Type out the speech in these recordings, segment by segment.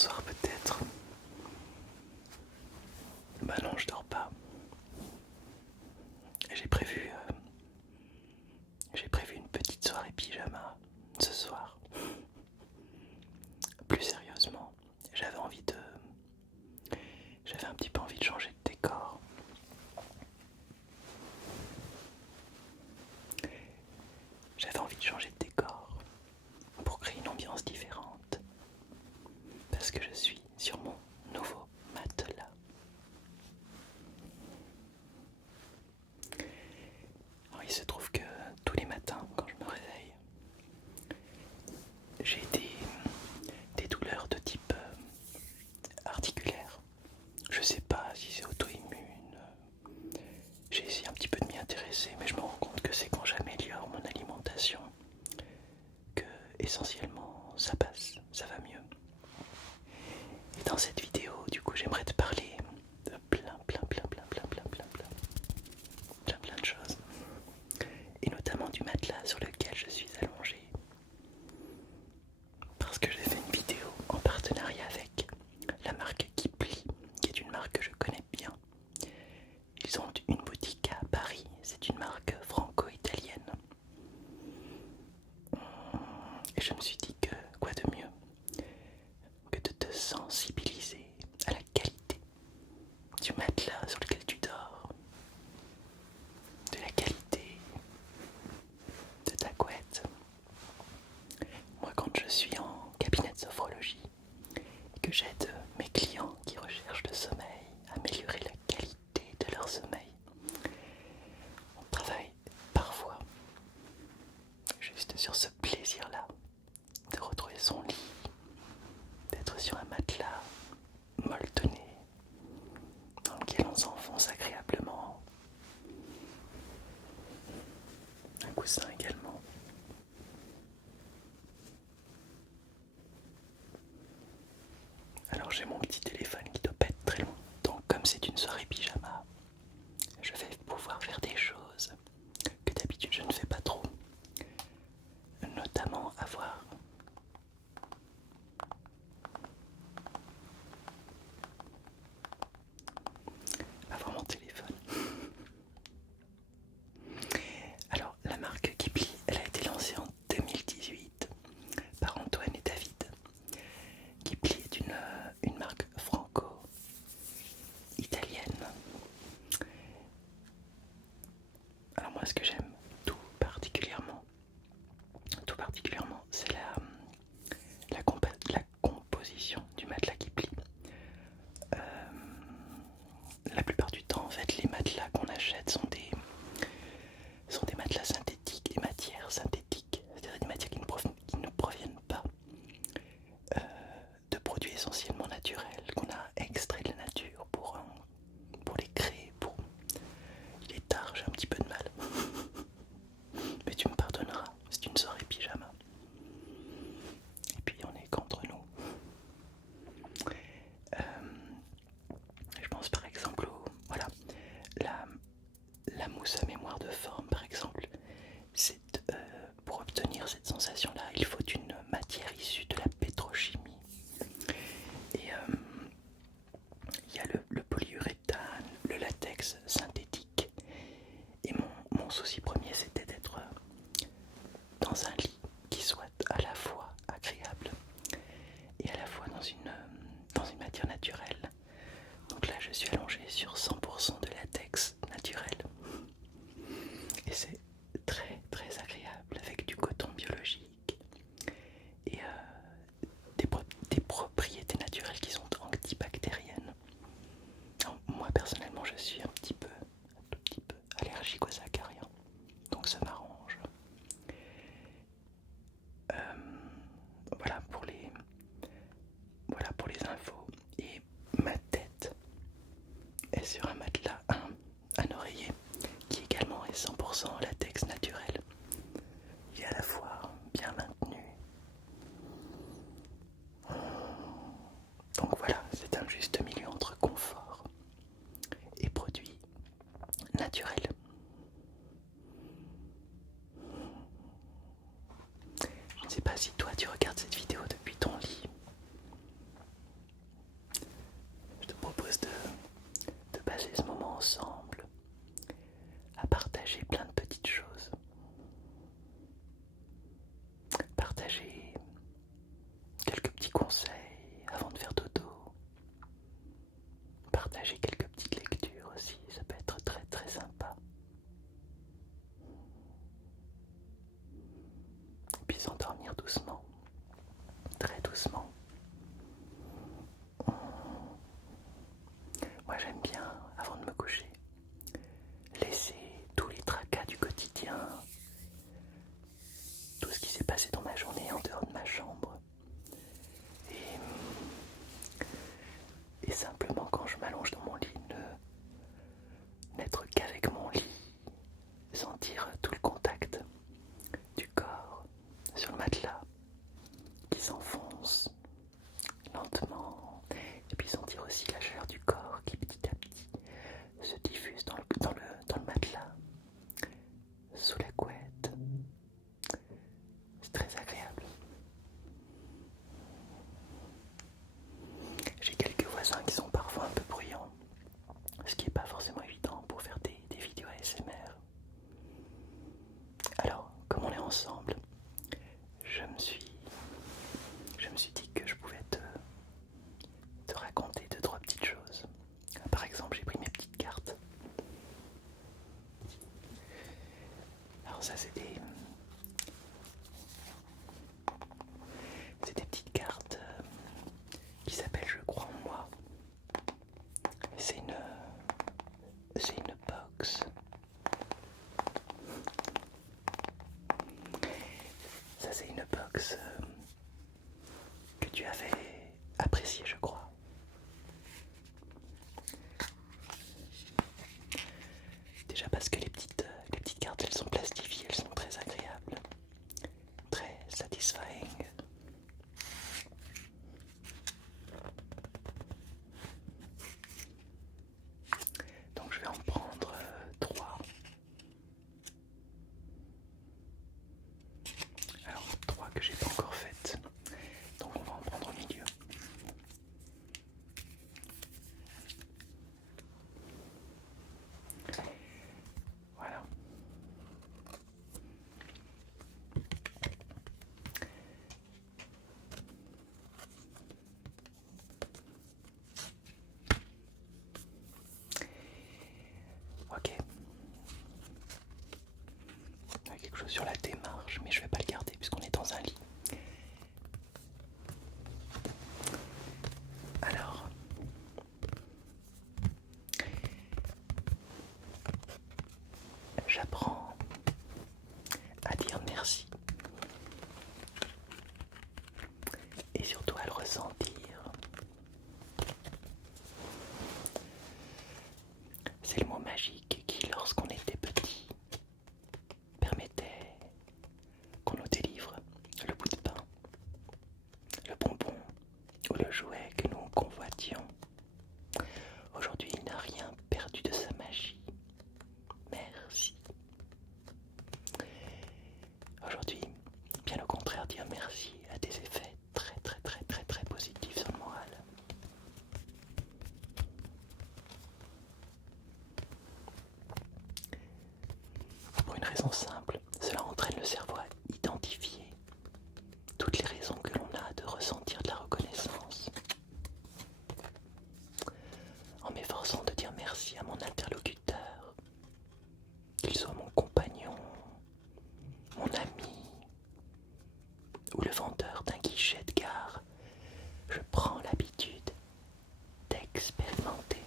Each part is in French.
Bonsoir peut-être. Bah non, je dors pas. J'ai prévu, euh, j'ai prévu une petite soirée pyjama ce soir. Plus sérieusement, j'avais un petit peu envie de changer de décor. J'avais envie de changer de décor pour créer une ambiance différente. Parce que je suis sur mon nouveau matelas. Alors, il se trouve que tous les matins, quand je me réveille, j'ai des douleurs de type articulaire. Je sais pas si c'est auto-immune. J'ai essayé un petit peu de m'y intéresser, mais je me rends compte que c'est quand j'améliore mon alimentation que essentiellement ça passe, ça va mieux. Et dans cette vidéo, du coup, j'aimerais te parler de plein de choses. Et notamment du matelas sur lequel je suis allongé. Parce que j'ai fait une vidéo en partenariat avec la marque Ghibli, qui est une marque que je connais bien. Ils ont une boutique à Paris, c'est une marque franco-italienne. Et je me suis dit que quoi de mieux que de te sensibiliser à la qualité du matelas sur lequel tu dors, de la qualité de ta couette. Moi, quand je suis en cabinet de sophrologie et que j'aide mes clients qui recherchent le sommeil à améliorer la qualité de leur sommeil, on travaille parfois juste sur ce plaisir-là de retrouver son lit, d'être sur un matelas molletonné dans lequel on s'enfonce agréablement, un coussin également. Alors j'ai mon petit téléphone qui doit pas être très long, donc comme c'est une soirée pyjama, je vais pouvoir faire des choses que d'habitude je ne fais pas trop, notamment avoir mon téléphone. Alors la marque Ghibli, elle a été lancée en 2018 par Antoine et David. Ghibli est une marque franco-italienne. Alors moi ce que j'aime tout particulièrement, c'est la composition du matelas Ghibli. La plupart du temps, en fait, les matelas qu'on achète sont des matelas synthétiques et matières synthétiques, c'est-à-dire des matières qui ne proviennent pas de produits essentiellement naturels qu'on a extraits de la nature pour les créer. Il est tard, j'ai un petit peu de mal. Mais tu me pardonneras, c'est une soirée pyjama. Et puis on est qu'entre nous. Je pense par exemple la mousse à mémoire de forme par exemple. Pour obtenir cette sensation-là, il faut une matière issue de la pétrochimie. Et il y a le polyuréthane, le latex synthétique. Et mon souci premier, c'était d'être dans un lit qui soit à la fois agréable et à la fois dans une matière naturelle. Donc là, je suis allongé sur 100% de latex naturel. Et c'est très très agréable avec du coton biologique et des propriétés naturelles qui sont antibactériennes. Alors, moi personnellement, je suis un tout petit peu allergique aux acariens, donc ça m'arrange. Voilà pour les infos. Et ma tête est sur un matelas, un oreiller qui également est 100% latex naturel. Il est à la fois bien maintenu. Donc voilà, c'est un juste milieu entre confort et produits naturels. Je ne sais pas si toi tu regardes cette vidéo depuis ton lit. puis sentir aussi la chaleur du corps qui petit à petit se diffuse dans le matelas, sous la couette. C'est très agréable. J'ai quelques voisins qui sont parfois un peu bruyants, ce qui n'est pas forcément évident pour faire des vidéos ASMR. Alors, comme on est ensemble, je me suis dit que je pouvais te raconter deux, trois petites choses. Par exemple, j'ai pris mes petites cartes. Alors ça, c'est des petites cartes qui s'appellent Je crois en moi. C'est une box. Ça, c'est une box que tu avais appréciée, je crois. Déjà parce que les petites cartes, elles sont plastifiées, elles sont très agréables, très satisfying. Donc je vais en prendre 3. Alors 3 que j'ai pas encore faites. Donc on va en prendre au milieu. Voilà. Ok. Il y a quelque chose sur la démarche, mais je vais pas le garder puisqu'on est dans un lit. Alors, j'apprends à dire merci et surtout à le ressentir. C'est le mot magique qui, lorsqu'on était petit, permettait qu'on nous délivre le bout de pain, le bonbon ou le jouet que nous convoitions. Aujourd'hui, il n'a rien perdu de sa magie. Merci. Aujourd'hui, bien au contraire, dire merci a des effets très positifs sur le moral. Pour une raison simple, cela entraîne le cerveau à identifier toutes les raisons que l'on a de ressentir de la reconnaissance. En m'efforçant de dire merci à mon interlocuteur, qu'il soit mon compagnon, mon ami ou le vendeur d'un guichet de gare, je prends l'habitude d'expérimenter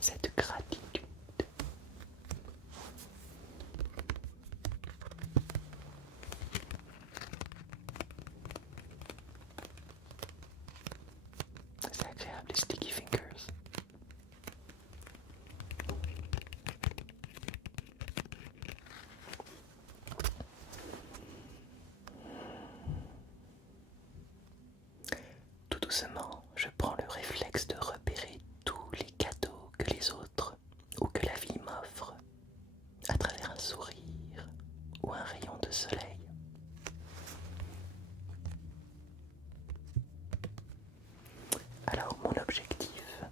cette gratitude. C'est agréable, les sticky fingers. Tout doucement, je prends le réflexe de repérer tous les cadeaux que les autres ou que la vie m'offre à travers un sourire ou un rayon de soleil. Alors mon objectif,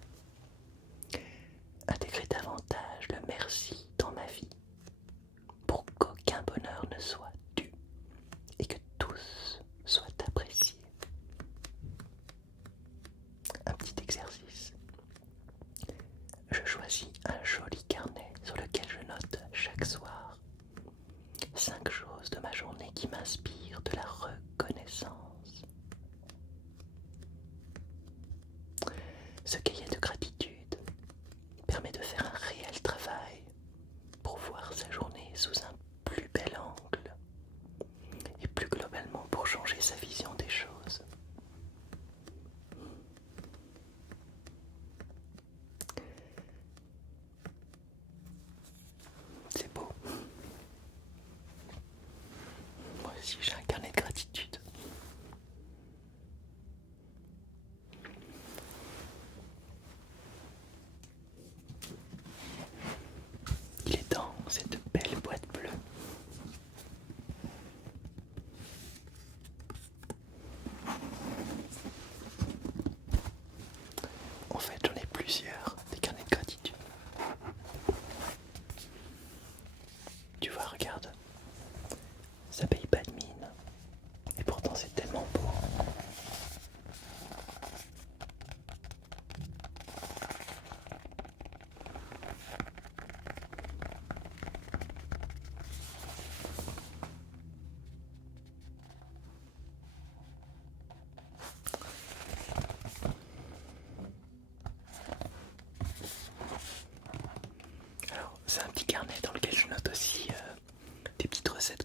intégrer davantage le merci dans ma vie pour qu'aucun bonheur ne soit dû et que tous soient appréciés. Un petit exercice. Je choisis un joli carnet sur lequel je note chaque soir 5 choses de ma journée qui m'inspirent de la reconnaissance. Ce cahier de gratitude permet de faire un réel travail pour voir sa journée sous un plus bel angle et plus globalement pour changer sa vision des choses. C'est beau. Moi aussi j'ai un carnet de gratitude.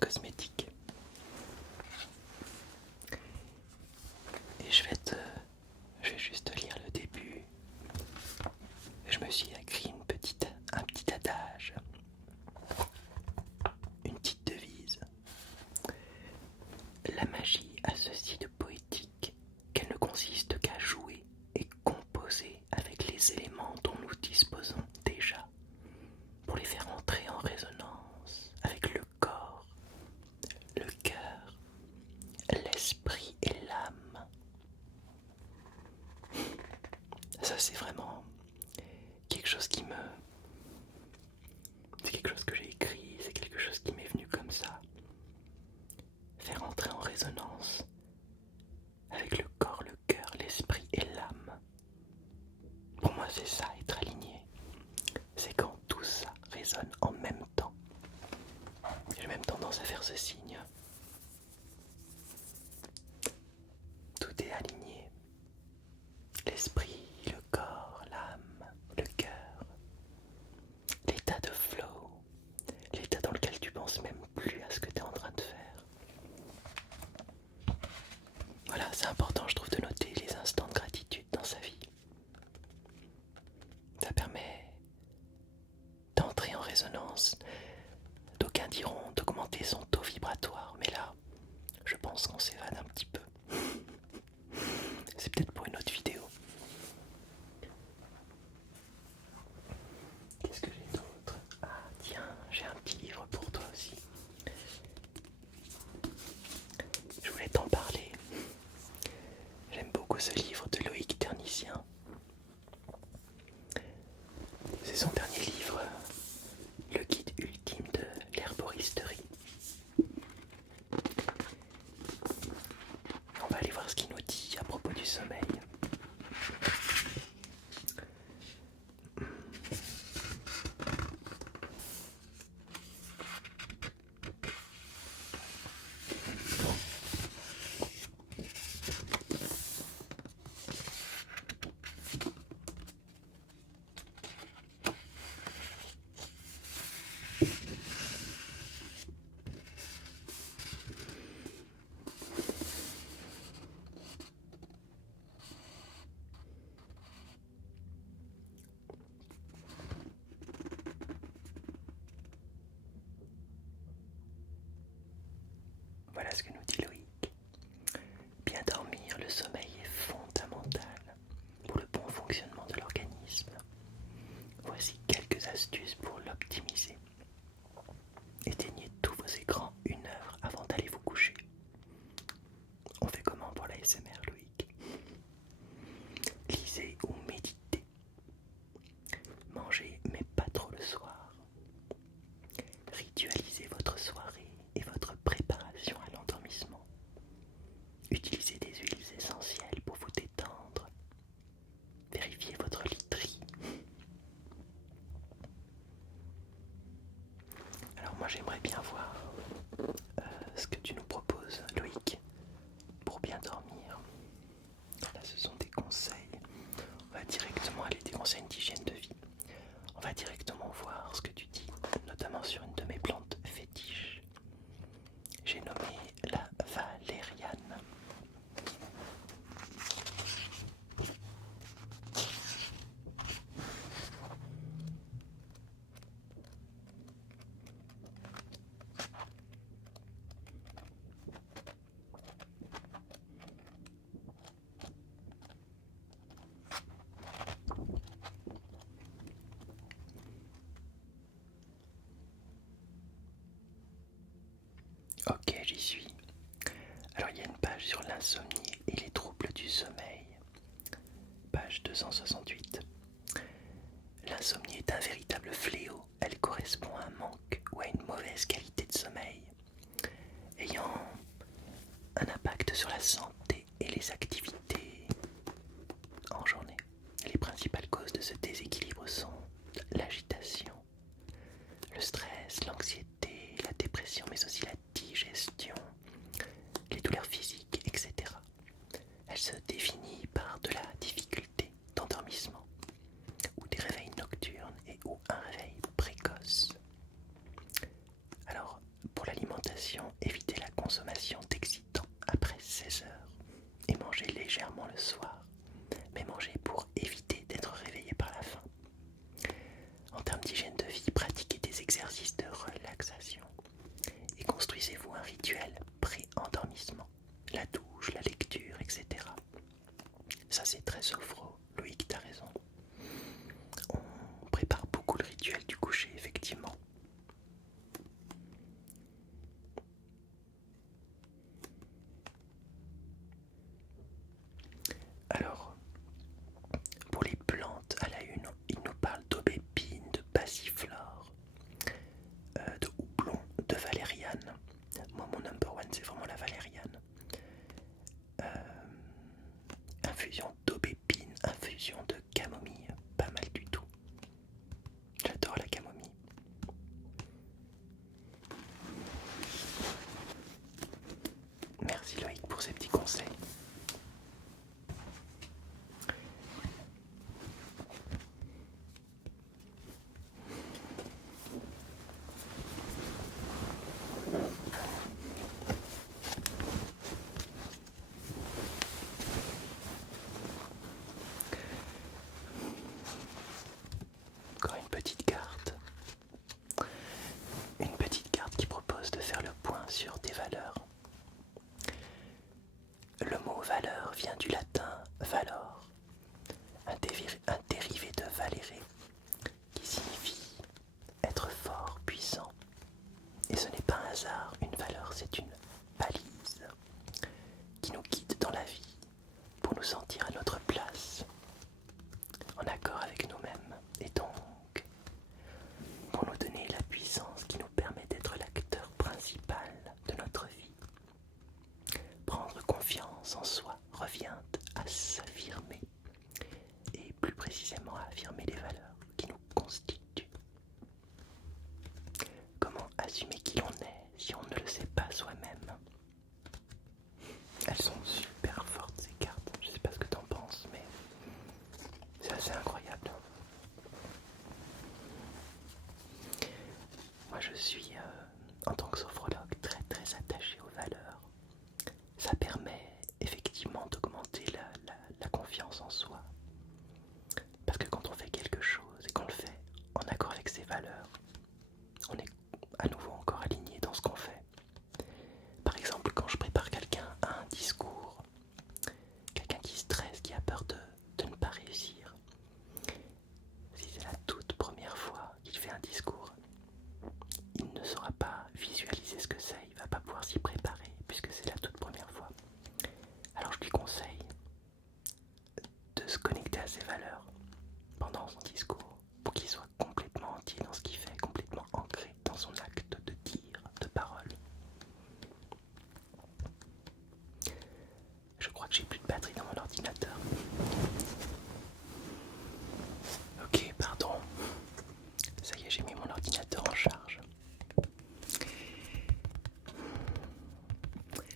cosmétique. Et je vais juste lire le début. Je me suis écrit un petit adage, une petite devise. La magie a ceci de poétique qu'elle ne consiste qu'à jouer et composer avec les éléments dont nous disposons déjà, pour les faire entrer en résonance avec le corps, le cœur, l'esprit et l'âme. Ça, c'est vraiment quelque chose c'est quelque chose que j'ai écrit, c'est quelque chose qui m'est venu comme ça. Faire entrer en résonance avec le corps, le cœur, l'esprit et l'âme. Pour moi, c'est ça, être aligné. C'est quand tout ça résonne en même temps. J'ai même tendance à faire ce signe. Tout est aligné. L'esprit, le corps, l'âme, le cœur. L'état de flow. L'état dans lequel tu penses même plus à ce que tu es en train de faire. Voilà, c'est important, je trouve, de noter les instants de gratitude dans sa vie. Ça permet d'entrer en résonance. D'aucuns diront d'augmenter son taux vibratoire, mais là, je pense qu'on s'évade un petit peu. C'est peut-être pour une autre vidéo. Qu'est-ce que j'ai d'autre? Ah tiens, j'ai un petit livre pour toi aussi. Je voulais t'en parler. J'aime beaucoup ce livre de Loïc Ternissien. C'est son dernier livre, le guide ultime de l'herboristerie. On va aller voir ce qu'il nous dit à propos du sommeil. Voilà ce que nous dit Loïc. Bien dormir, le sommeil est fondamental pour le bon fonctionnement de l'organisme. Voici quelques astuces pour l'optimiser. Éteignez tous vos écrans 1 heure avant d'aller vous coucher. On fait comment pour la ASMR, Loïc? Lisez ou méditez. Mangez, mais pas trop le soir. Ritualisez votre soirée et votre préparation à l'endormissement. Utilisez des huiles essentielles pour vous détendre. Vérifiez votre literie. Alors moi j'aimerais bien voir ce que tu nous proposes, Loïc, pour bien dormir. Là ce sont des conseils. On va directement aller des conseils d'hygiène de vie. On va directement voir ce que tu dis, notamment sur une de mes plantes fétiches. J'ai nommé la valériane. Ok, j'y suis. Alors il y a une page sur l'insomnie et les troubles du sommeil. Page 268. L'insomnie est un véritable fléau. Elle correspond à un manque ou à une mauvaise qualité de sommeil, ayant un impact sur la santé et les activités en journée. Les principales causes de ce déséquilibre sont l'agitation, le stress, l'anxiété, la dépression, mais aussi la digestion, les douleurs physiques, etc. Elle se définit par de la difficulté d'endormissement ou des réveils nocturnes et ou un réveil précoce. Alors, pour l'alimentation, Attention, évitez la consommation d'excitants après 16 heures et mangez légèrement le soir, mais mangez pour éviter d'être réveillé par la faim. En termes d'hygiène de vie, pratiquez des exercices de relaxation et construisez-vous un rituel pré-endormissement, la douche, la lecture, etc. Ça c'est très sophro, Loïc, t'as raison. On prépare beaucoup le rituel du coucher, effectivement. Alors, pour les plantes à la une, il nous parle d'aubépine, de passiflore, de houblon, de valériane. Moi, mon number one, c'est vraiment la valériane. Infusion d'aubépine, infusion de camomille, pas mal du tout. J'adore la camomille. Merci Loïc pour ces petits conseils. Encore une petite carte. Une petite carte qui propose de faire le point sur des valeurs. Le mot valeur vient du latin valor, un dérivé de valere, qui signifie être fort, puissant. Et ce n'est pas un hasard, une valeur, c'est une balise qui nous guide dans la vie pour nous sentir à notre place, en accord avec nous-mêmes, et donc pour nous donner la puissance qui nous permet d'être l'acteur principal de notre vie. Prendre confiance en soi revient à s'affirmer, et plus précisément à affirmer les valeurs qui nous constituent. Comment assumer qui l'on est si on ne le sait pas soi-même? Elles sont super fortes ces cartes, je sais pas ce que t'en penses, mais c'est assez incroyable. Moi je suis, en tant que sophrologue, très très attaché aux valeurs. Ça permet effectivement d'augmenter la confiance en soi. Parce que quand on fait quelque chose et qu'on le fait en accord avec ses valeurs, on est à nouveau encore aligné dans ce qu'on fait. Par exemple, quand je prépare quelqu'un à un discours, quelqu'un qui stresse, qui a peur de ne pas réussir, si c'est la toute première fois qu'il fait un discours, il ne saura pas visualiser ce que c'est, il ne va pas pouvoir s'y préparer puisque c'est la toute première fois. Alors je lui conseille de se connecter à ses valeurs pendant son discours pour qu'il soit complètement entier dans ce qu'il fait, complètement ancré dans son acte de dire, de parole. Je crois que j'ai plus de batterie dans mon ordinateur. Ok, pardon. Ça y est, j'ai mis mon ordinateur en charge.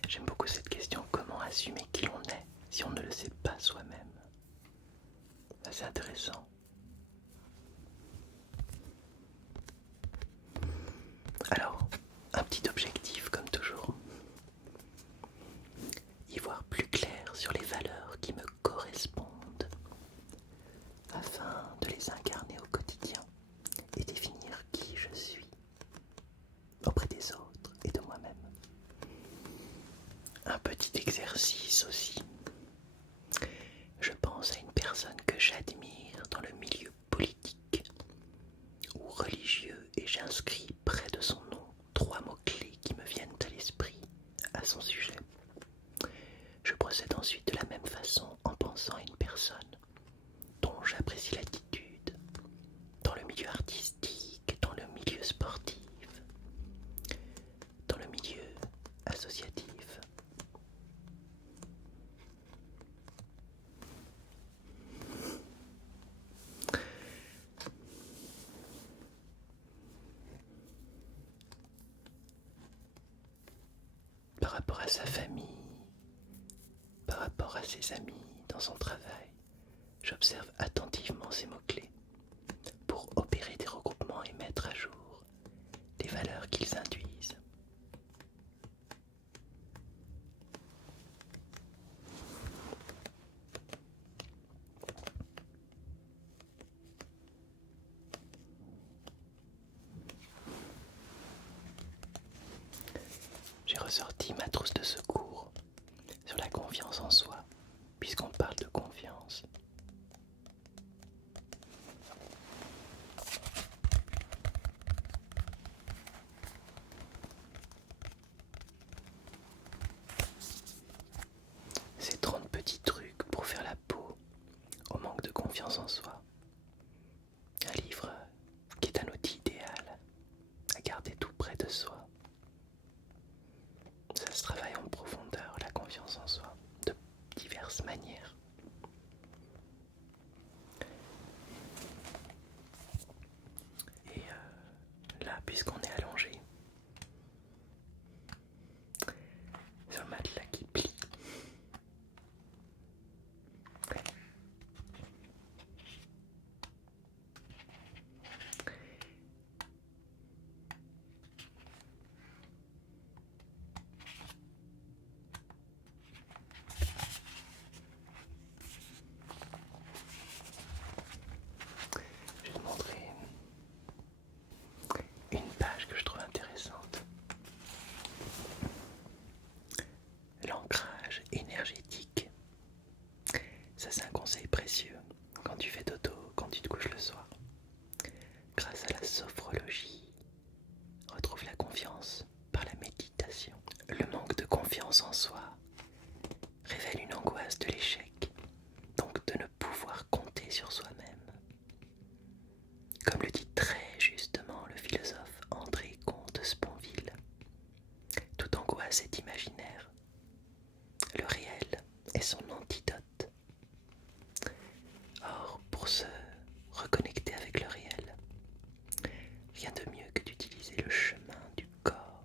J'aime beaucoup cette question, comment assumer qui l'on est si on ne le sait pas soi-même? C'est intéressant. Alors, un petit objectif comme toujours. Y voir plus clair sur les valeurs qui me correspondent afin de les incarner au quotidien et définir qui je suis auprès des autres et de moi-même. Un petit exercice aussi. Je pense à une personne que j'admire dans le milieu politique ou religieux et j'inscris près de son nom 3 mots-clés qui me viennent à l'esprit à son sujet. Je procède ensuite de la même façon en pensant à une personne dont j'apprécie l'attitude dans le milieu artistique, dans le milieu sportif, dans le milieu associatif. Par rapport à sa famille, par rapport à ses amis, dans son travail, j'observe attentivement ces mots-clés pour opérer des regroupements et mettre à jour les valeurs qu'ils induisent. ressorti ma trousse de secours sur la confiance en soi, puisqu'on parle de confiance. C'est 30 petits trucs pour faire la peau au manque de confiance en soi. Un livre qui est un outil idéal à garder tout près de soi. Ça se travaille en profondeur, la confiance en soi, de diverses manières. Et là, puisqu'on est allongé sur le matelas qui plie, je vais te montrer une page que je trouve intéressante. L'ancrage énergétique. Ça, c'est un conseil précieux quand tu fais dodo, quand tu te couches le soir. Grâce à la sophrologie, retrouve la confiance par la méditation. Le manque de confiance en soi révèle une angoisse de l'échec, donc de ne pouvoir compter sur soi-même. Comme le dit très justement le philosophe André Comte-Sponville, toute angoisse est imaginaire. Le réel est son antidote. Or, pour se reconnecter avec le réel, rien de mieux que d'utiliser le chemin du corps.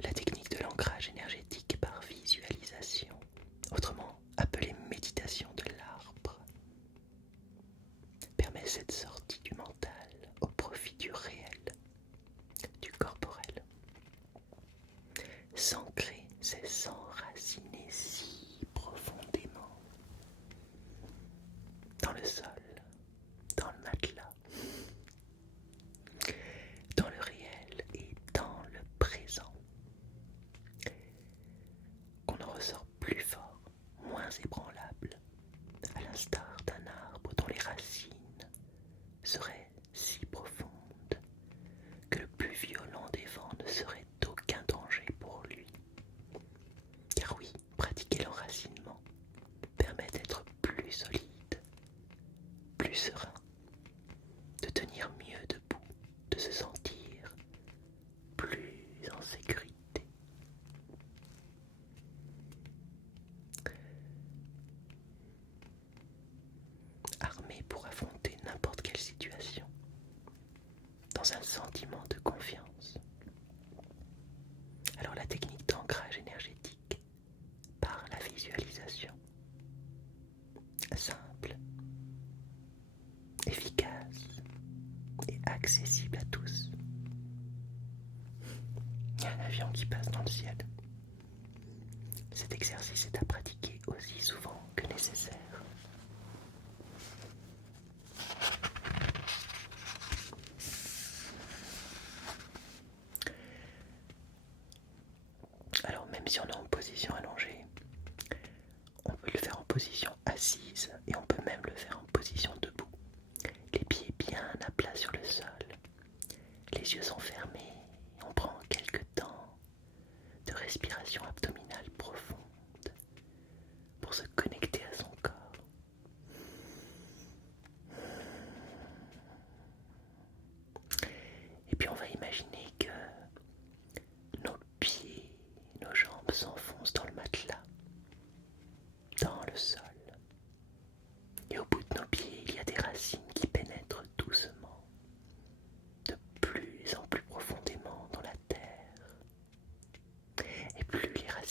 La technique de l'ancrage énergétique par visualisation, autrement appelée méditation de l'arbre, permet cette sortie du mental au profit du réel, du corporel. S'ancrer, c'est s'enraciner si profondément dans le sol, dans le matelas, dans le réel et dans le présent, qu'on en ressort plus fort, moins ébranlable, à l'instar d'un arbre dont les racines seraient si profondes que le plus violent des vents ne serait d'aucun danger pour lui. Car oui, pratiquer l'enracinement permet d'être plus solide, plus serein, de tenir mieux debout, de se sentir plus en sécurité. Armé pour affronter n'importe quelle situation, dans un sentiment de confiance. Alors la technique d'ancrage énergétique par la visualisation, simple, efficace et accessible à tous. Il y a un avion qui passe dans le ciel. Cet exercice est à pratiquer aussi souvent que nécessaire. Alors même si on est en position allongée, on peut le faire en position assise et on peut même le faire en position debout. Les pieds bien à plat sur le sol, les yeux sont fermés, on prend quelques temps de respiration abdominale profonde pour se connecter à son corps. Et puis on va imaginer que nos pieds, nos jambes s'enfoncent dans le matelas, dans le sol. Et au bout de nos pieds, il y a des racines qui pénètrent doucement, de plus en plus profondément dans la terre. Et plus les racines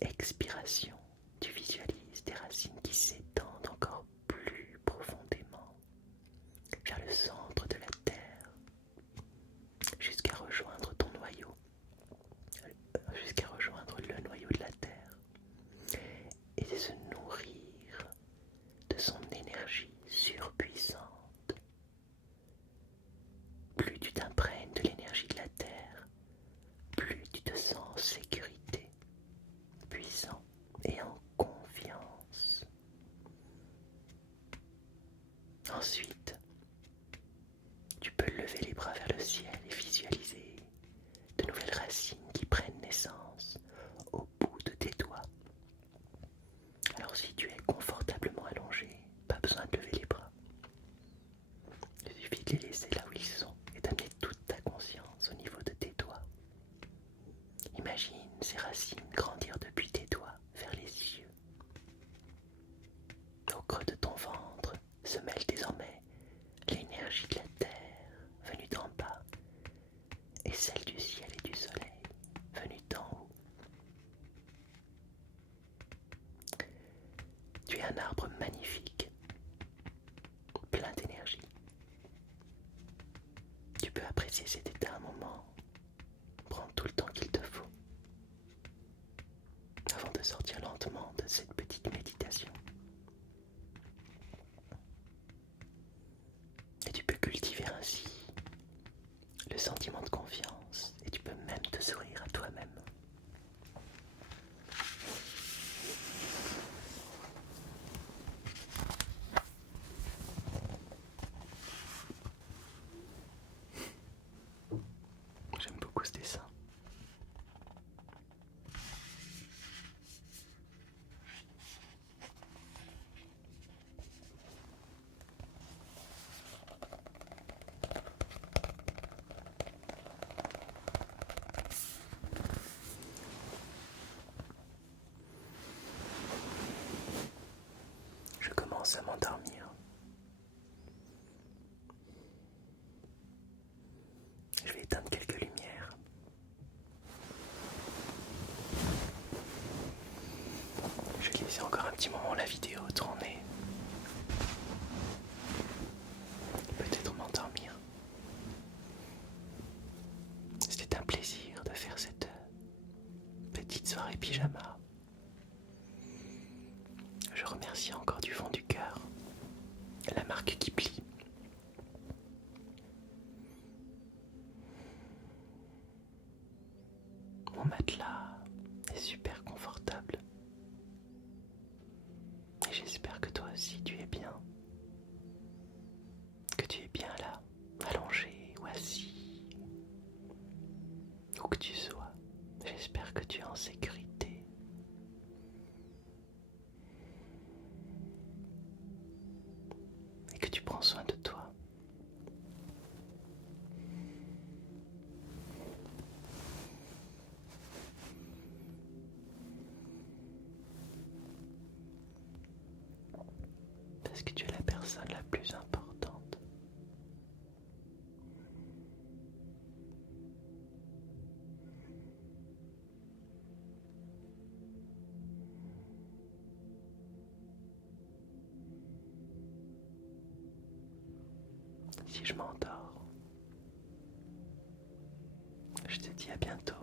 expiration, tu visualises tes racines qui s'étendent encore plus profondément vers le centre de la terre, jusqu'à rejoindre ton noyau, jusqu'à rejoindre le noyau de la terre, et de se nourrir de son énergie surpuissante. Plus tu t'imprègnes de l'énergie de la terre, plus tu te sens en sécurité, puissant et en confiance. Ensuite, tu peux lever les bras vers le ciel et visualiser de nouvelles racines qui prennent naissance au bout de tes doigts. Alors si tu es confortablement allongé, pas besoin de lever les bras. Il suffit de les laisser là où ils sont et d'amener toute ta conscience au niveau de tes doigts. Imagine ces racines grandir depuis tes doigts vers les cieux. Au creux de ton ventre se mêle désormais l'énergie de la terre venue d'en bas et celle du ciel et du soleil venue d'en haut. Tu es un arbre magnifique, plein d'énergie. Tu peux apprécier cet état un moment, prendre tout le temps qu'il te faut, avant de sortir lentement de cette petite méditation. Et tu peux cultiver ainsi le sentiment de confiance et tu peux même te sourire à toi-même. J'aime beaucoup ce dessin. Je commence à m'endormir. Je vais éteindre quelques lumières. Je vais laisser encore un petit moment la vidéo tourner. Peut-être m'endormir. C'était un plaisir de faire cette petite soirée pyjama. Je remercie encore du fond du cœur la marque qui plie. Mon matelas est super confortable. Et j'espère que toi aussi tu es bien. Que tu es bien là, allongé ou assis. Où que tu sois, j'espère que tu es en sécurité. Et que tu prends soin de toi. Parce que tu es la personne la plus importante. Si je m'endors, je te dis à bientôt.